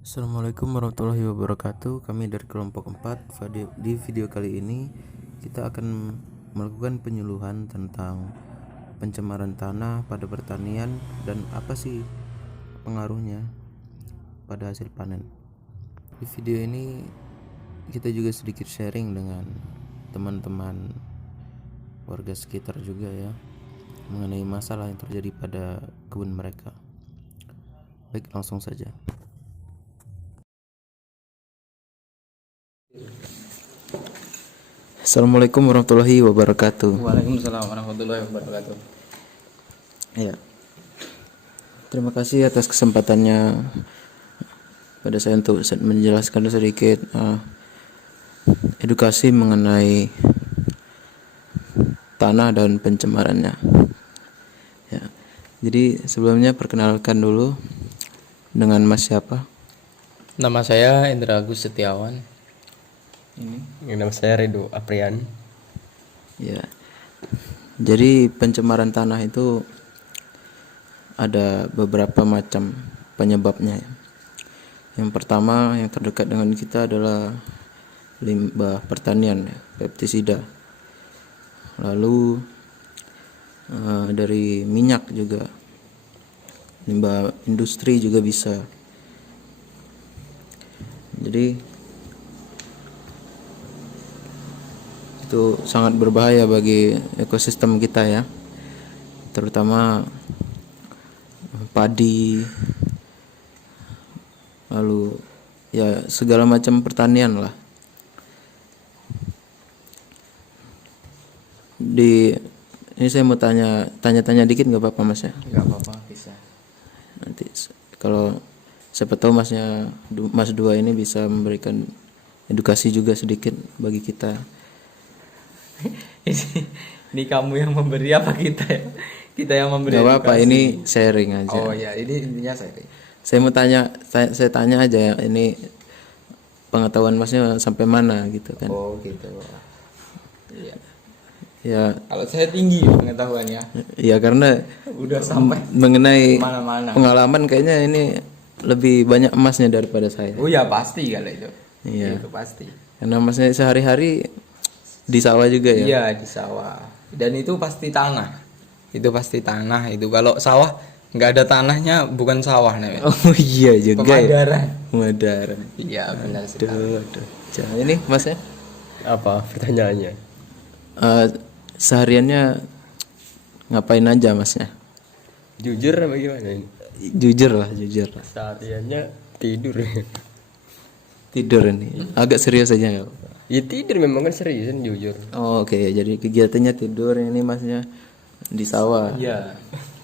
Assalamualaikum warahmatullahi wabarakatuh. Kami dari kelompok 4. Di video kali ini kita akan melakukan penyuluhan tentang pencemaran tanah pada pertanian dan apa sih pengaruhnya pada hasil panen. Di video ini kita juga sedikit sharing dengan teman-teman warga sekitar juga ya, mengenai masalah yang terjadi pada kebun mereka. Baik, langsung saja. Assalamualaikum warahmatullahi wabarakatuh. Waalaikumsalam warahmatullahi wabarakatuh. Ya, terima kasih atas kesempatannya pada saya untuk menjelaskan sedikit edukasi mengenai tanah dan pencemarannya. Ya, jadi sebelumnya perkenalkan dulu dengan Mas siapa? Nama saya Indra Agus Setiawan. Nama saya Redo Aprian. Ya, jadi pencemaran tanah itu ada beberapa macam penyebabnya. Yang pertama yang terdekat dengan kita adalah limbah pertanian, pestisida. Lalu dari minyak juga, limbah industri juga bisa. Jadi itu sangat berbahaya bagi ekosistem kita ya, terutama padi, lalu ya segala macam pertanian lah. Ini saya mau tanya dikit nggak apa-apa Mas ya? Enggak apa-apa, bisa. Nanti kalau siapa tahu Mas dua ini bisa memberikan edukasi juga sedikit bagi kita. Ini kamu yang memberi apa kita ya? Kita yang memberi. Gak apa-apa, edukasi. ini sharing aja. Oh ya, ini intinya saya. Saya mau saya tanya aja ya, ini pengetahuan Masnya sampai mana gitu kan? Oh gitu. Iya. Ya, Kalau saya tinggi pengetahuannya. ya karena Udah sampai mengenai mana-mana. pengalaman kayaknya ini lebih banyak emasnya daripada saya. Oh ya pasti kalau itu. Iya. Itu pasti. Karena Masnya sehari-hari di sawah juga ya. Iya di sawah. Dan itu pasti tanah. Itu pasti tanah itu. Kalau sawah nggak ada tanahnya bukan sawah namanya. Oh iya juga Pemadaran. ya. Pemadaran. Iya benar sekali. Aduh. Jangan ini Masnya Apa pertanyaannya? sehariannya ngapain aja Masnya? Jujur apa gimana ini? Jujur lah, jujur. Sehariannya tidur. Tidur ini. Agak serius aja nggak? Ya tidur memang kan seriusan jujur. Oh, oke. Jadi kegiatannya tidur, ini Masnya di sawah. Iya.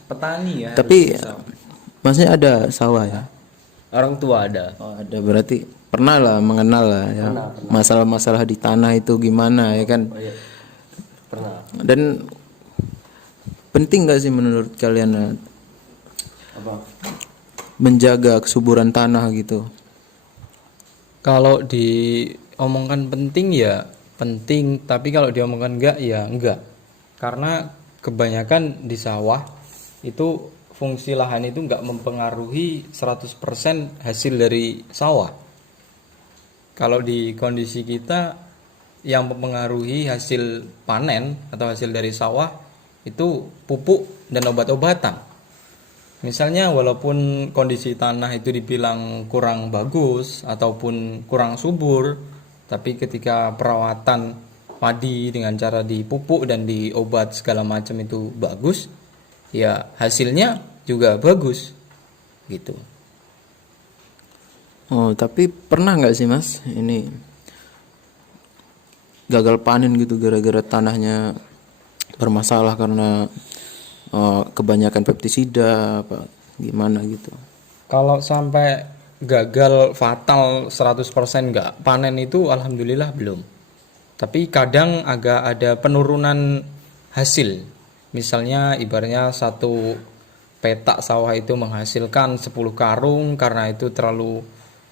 Petani ya. Tapi Masnya ada sawah ya? Orang tua ada. Oh, ada, berarti pernah lah mengenal lah ya masalah-masalah di tanah itu gimana ya kan? Oh iya. Pernah. Dan penting nggak sih menurut kalian Apa? menjaga kesuburan tanah gitu? Kalau diomongkan penting ya penting, tapi kalau diomongkan enggak ya enggak. Karena kebanyakan di sawah itu fungsi lahan itu enggak mempengaruhi 100% hasil dari sawah. Kalau di kondisi kita yang mempengaruhi hasil panen atau hasil dari sawah itu pupuk dan obat-obatan. Misalnya walaupun kondisi tanah itu dibilang kurang bagus ataupun kurang subur, tapi ketika perawatan padi dengan cara dipupuk dan diobat segala macam itu bagus, ya hasilnya juga bagus gitu. Oh, tapi pernah nggak sih Mas ini gagal panen gitu gara-gara tanahnya bermasalah karena kebanyakan pestisida apa gimana gitu? Kalau sampai gagal fatal 100% nggak panen itu alhamdulillah belum. Tapi kadang agak ada penurunan hasil. Misalnya ibaratnya satu petak sawah itu menghasilkan 10 karung karena itu terlalu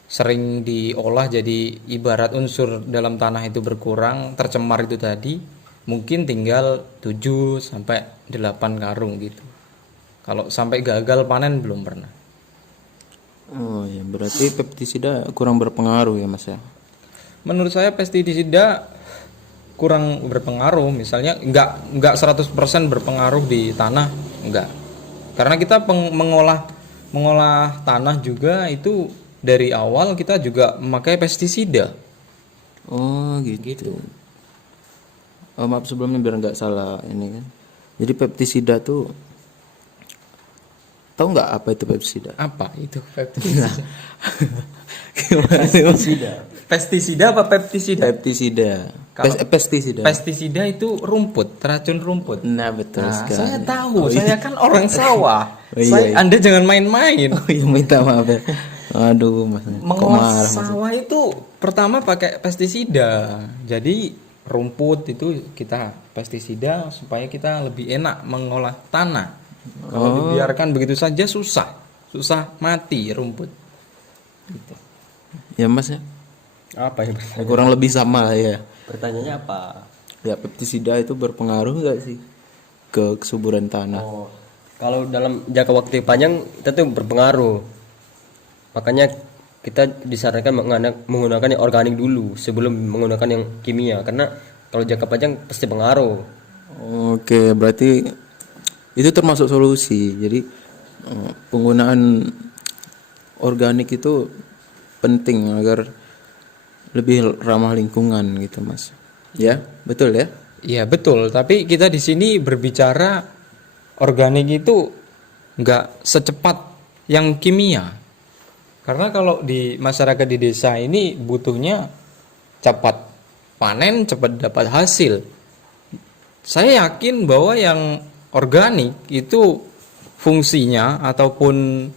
sering diolah, jadi ibarat unsur dalam tanah itu berkurang, tercemar itu tadi, mungkin tinggal 7 sampai 8 karung gitu. Kalau sampai gagal panen belum pernah. Oh ya, berarti pestisida kurang berpengaruh ya Mas ya. Menurut saya pestisida kurang berpengaruh, misalnya nggak 100% berpengaruh di tanah, enggak. Karena kita mengolah tanah juga itu dari awal kita juga memakai pestisida. Oh gitu. Oh, maaf sebelumnya biar nggak salah ini kan. Jadi pestisida tuh, tahu nggak apa itu pestisida? Apa itu pestisida? Gimana sih, Mas? Pestisida apa pestisida? Pestisida. Kalau- Pestisida. Pestisida itu rumput, racun rumput. Nah, betul Nah, sekali. saya tahu, saya kan orang sawah. Oh, iya. Anda jangan main-main. Oh iya, minta maaf ya. Aduh, Mas. Kok Mengolah marah, Mas? sawah itu pertama pakai pestisida. Jadi rumput itu kita pestisida supaya kita lebih enak mengolah tanah. Kalau dibiarkan begitu saja susah mati rumput. Gitu. Ya, Mas ya. Apa ya? Ya, kurang lebih sama lah ya. Pertanyaannya apa? Ya, pestisida itu berpengaruh nggak sih ke kesuburan tanah? Oh, kalau dalam jangka waktu yang panjang itu tuh berpengaruh. Makanya kita disarankan menggunakan yang organik dulu sebelum menggunakan yang kimia, karena kalau jangka panjang pasti pengaruh. Oke, berarti itu termasuk solusi. Jadi penggunaan organik itu penting agar lebih ramah lingkungan gitu, Mas. Ya, betul ya? Iya betul, tapi kita di sini berbicara organik itu nggak secepat yang kimia. Karena kalau di masyarakat di desa ini butuhnya cepat panen, cepat dapat hasil. Saya yakin bahwa yang organik itu fungsinya ataupun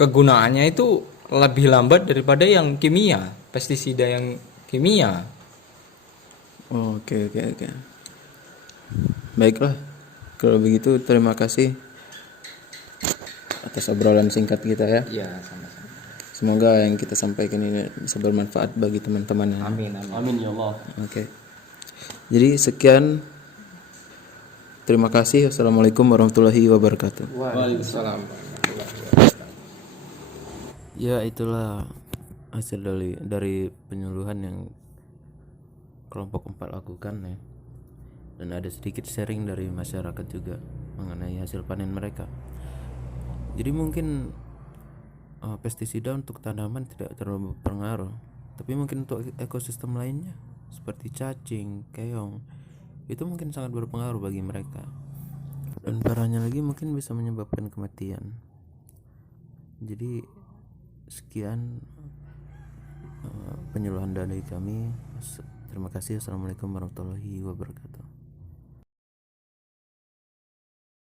kegunaannya itu lebih lambat daripada yang kimia, pestisida yang kimia. Oke. Baiklah. Kalau begitu terima kasih atas obrolan singkat kita ya. Iya, sama-sama. Semoga yang kita sampaikan ini bisa bermanfaat bagi teman-teman. Amin. Amin ya Allah. Oke. Jadi sekian. Terima kasih. Wassalamualaikum warahmatullahi wabarakatuh. Waalaikumsalam. Ya, itulah hasil dari penyuluhan yang kelompok 4 lakukan ya. Dan ada sedikit sharing dari masyarakat juga mengenai hasil panen mereka. Jadi mungkin pestisida untuk tanaman tidak terlalu berpengaruh, tapi mungkin untuk ekosistem lainnya seperti cacing, keong, itu mungkin sangat berpengaruh bagi mereka. Dan parahnya lagi mungkin bisa menyebabkan kematian. Jadi sekian penyuluhan dari kami. Terima kasih. Assalamualaikum warahmatullahi wabarakatuh.